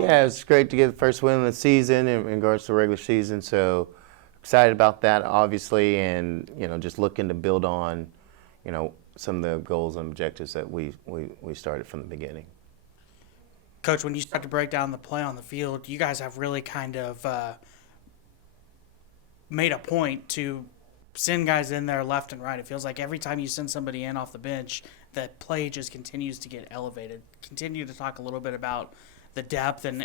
Yeah, it's great to get the first win of the season in regards to the regular season. So excited about that, obviously, and just looking to build on, some of the goals and objectives that we started from the beginning. Coach, when you start to break down the play on the field, you guys have really kind of made a point to send guys in there left and right. It feels like every time you send somebody in off the bench, that play just continues to get elevated. Continue to talk a little bit about the depth and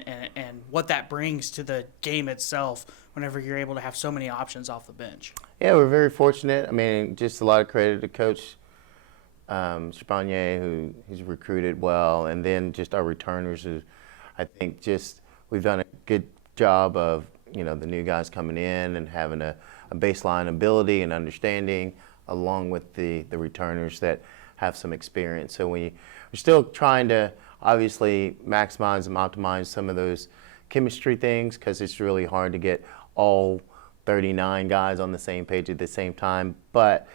what that brings to the game itself whenever you're able to have so many options off the bench. Yeah, we're very fortunate. I mean, just a lot of credit to Coach Chapanier, who he's recruited well, and then just our returners, who I think just we've done a good job of the new guys coming in and having a baseline ability and understanding, along with the returners that have some experience. So we're still trying to obviously maximize and optimize some of those chemistry things, because it's really hard to get all 39 guys on the same page at the same time. But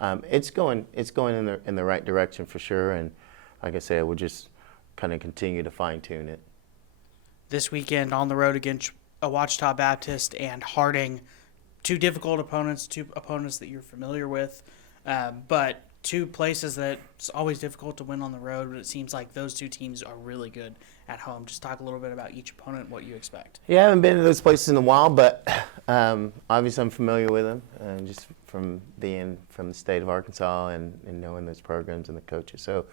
it's going in the right direction for sure. And like I said, we'll just kind of continue to fine tune it. This weekend on the road against Ouachita Baptist and Harding, two difficult opponents, two opponents that you're familiar with, but two places that it's always difficult to win on the road, but it seems like those two teams are really good at home. Just talk a little bit about each opponent and what you expect. Yeah, I haven't been to those places in a while, but obviously I'm familiar with them, just from being from the state of Arkansas and knowing those programs and the coaches. So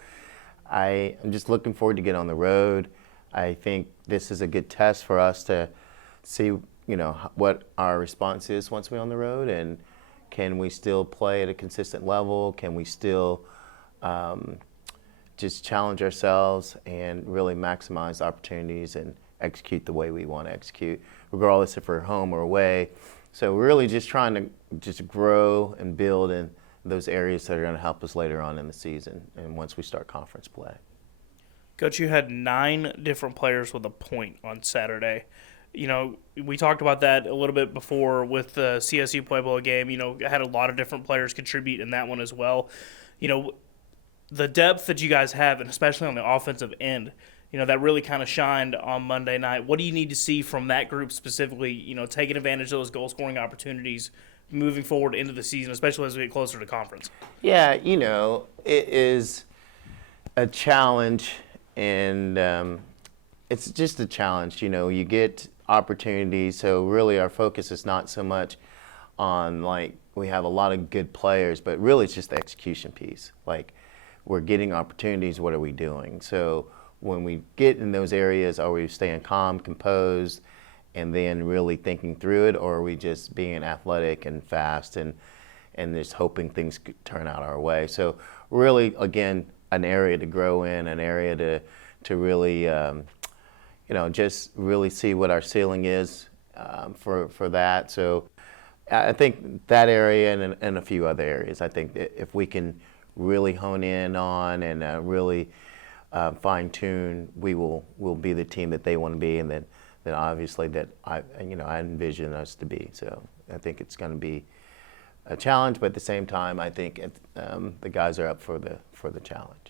I'm just looking forward to get on the road. I think this is a good test for us to see, what our response is once we're on the road, and can we still play at a consistent level? Can we still just challenge ourselves and really maximize opportunities and execute the way we want to execute, regardless if we're home or away? So we're really just trying to just grow and build in those areas that are going to help us later on in the season and once we start conference play. Coach, you had 9 different players with a point on Saturday. We talked about that a little bit before with the CSU Pueblo game. Had a lot of different players contribute in that one as well. The depth that you guys have, and especially on the offensive end, that really kind of shined on Monday night. What do you need to see from that group specifically, taking advantage of those goal-scoring opportunities moving forward into the season, especially as we get closer to conference? Yeah, it is a challenge, and it's just a challenge. You get opportunities, so really our focus is not so much on, we have a lot of good players, but really it's just the execution piece. We're getting opportunities, what are we doing? So when we get in those areas, are we staying calm, composed, and then really thinking through it, or are we just being athletic and fast and just hoping things could turn out our way? So really, again, an area to grow in, an area to really just really see what our ceiling is for that. So I think that area and a few other areas, I think that if we can really hone in on and really fine tune, we'll be the team that they want to be, and then obviously that I envision us to be. So I think it's going to be a challenge, but at the same time, I think the guys are up for the challenge.